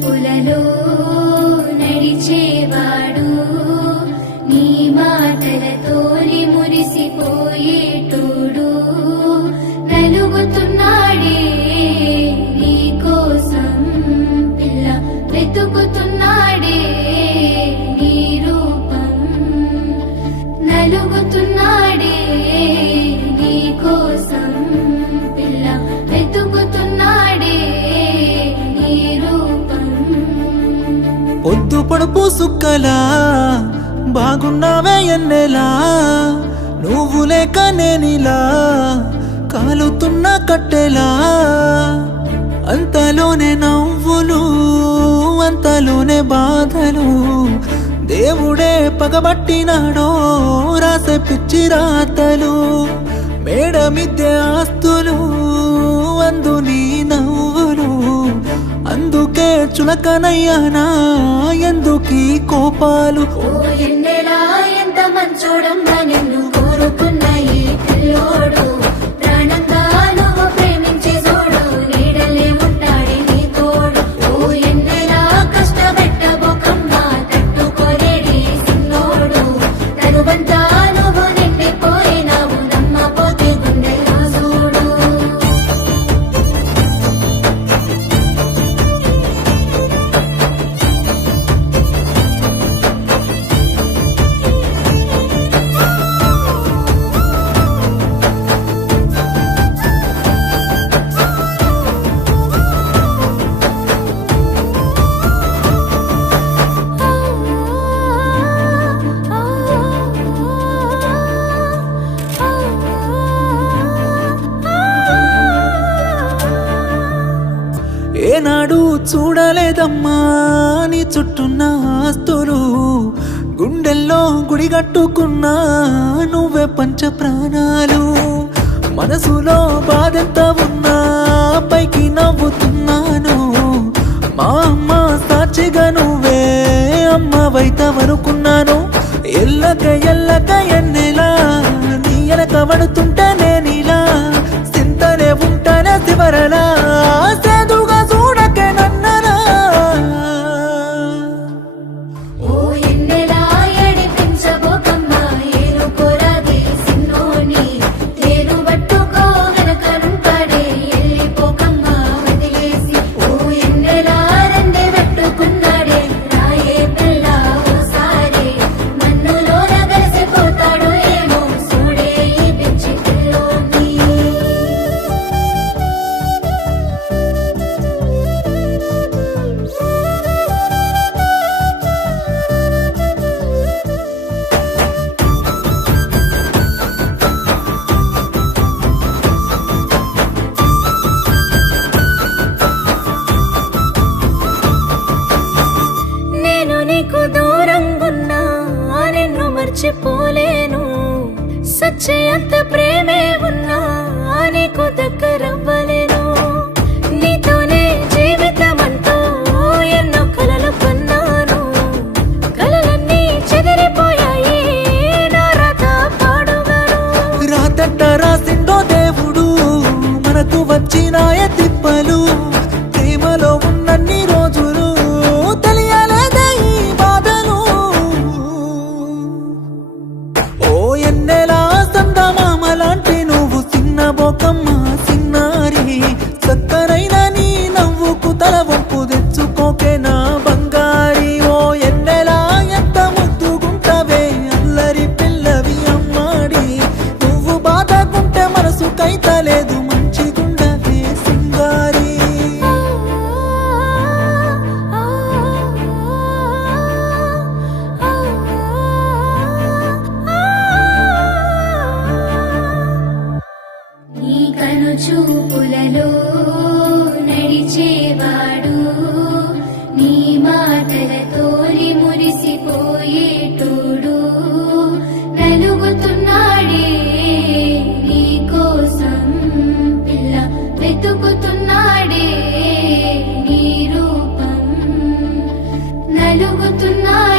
చూపులలో నడిచేవాడు నీ మాటలతోని మురిసిపోయేటోడు నలుగుతున్నాడే నీ కోసం పిల్ల వెతుకుతున్నాడే నీ రూపం నలుగుతున్నాడే నీ కోసం పిల్ల వెతుకుతున్నాడే నీ రూపం పొద్దు పొడుపు సుక్కలా బాగున్నావే ఎన్నెలా నువ్వు లేక నేనిలా కాలుతున్న కట్టెలా అంతలోనే నవ్వులు అంతలోనే బాధలు దేవుడే పగబట్టినాడో రాసే పిచ్చి రాతలు మేడ మిద్దె ఆస్తులు అందు నీ నవ్వులు అందుకే చులకనయ్యానా ఎందుకీ కోపాలు ఓ ఎన్నెలా ఎంత మంచోడమ్మా నిన్ను కోరుకున్న ఈ పిల్లోడు ప్రాణంగా నువ్వు ప్రేమించే జోడు నీడలే ఉంటాడే నీ తోడు ఓ ఎన్నెలా కష్టపెట్టబోకమ్మా తట్టుకోలేడి సిన్నోడు తనువంతా నువ్వు నిండిపోయినావు నమ్మపోతే గుండెల్లో చూడు ఏనాడు చూడలేదమ్మా నీ చుట్టున్న ఆస్తులు గుండెల్లో గుడిగట్టుకున్నా నువ్వే పంచ ప్రాణాలు మనసులో బాధెంత ఉన్నా పైకి నవ్వుతున్నాను మా అమ్మ సాక్షిగా నువ్వే అమ్మవైతవనుకున్నాను ఎల్లక ఎల్లక ఎన్నెలా నీ ఎనక పడుతుంటే నేనిలా సింతనే ఉంటానే శివరలా సేదుగా చూడకే నన్నరా ఓ ఎన్నెలా ఏడిపించబోకమ్మా ఏనుకోరాది సిన్నోని తేను పట్టుకో వెనకనుంటాడే వెళ్ళిపోకమ్మా వదిలేసి ఓ ఎన్నెలా రెండే పెట్టుకున్నాడే రాయే పిల్ల ఓసారి మన్నులోన కలిసిపోతాడు ఏమో చూడే ఈ పిచ్చి పిల్లోని నేను నీకు దూరంగున్నా నిన్ను మర్చిపోలేను సచ్చయంత ప్రేమే ఉన్నా నీకు దగ్గరవ్వలేను నీతోనే జీవితమంటూ ఎన్నో కలలు కన్నాను కలలన్నీ చెదిరిపోయాయి నా రాత పాడుగాను రాతట్ట రాసిండో దేవుడు మనకు వచ్చినాయ తిప్పలు ప్రేమలో ఉన్నన్ని రోజులు తెలియలేదే ఈ బాధలు ఓ ఎన్నెలా సందమామ లాంటి నువ్వు చిన్న బొకమ్మ సిన్నారి చక్కరైన నీ నవ్వుకు తల వంపు తెచ్చుకోకే నా బంగారి ఓ ఎన్నెలా ఎంత ముద్దుగుంటవే అల్లరి పిల్లవి అమ్మాడి నువ్వు బాధకుంటే మనసు కైతలేదు మంచిగుండవే సింగారి నీ కను చూపులలో నడిచేవాడు నీ మాటలతోని మురిసిపోయేటోడు నలుగుతున్నాడే నీ కోసం పిల్ల వెతుకుతున్నాడే నీ రూపం నలుగుతున్నాడే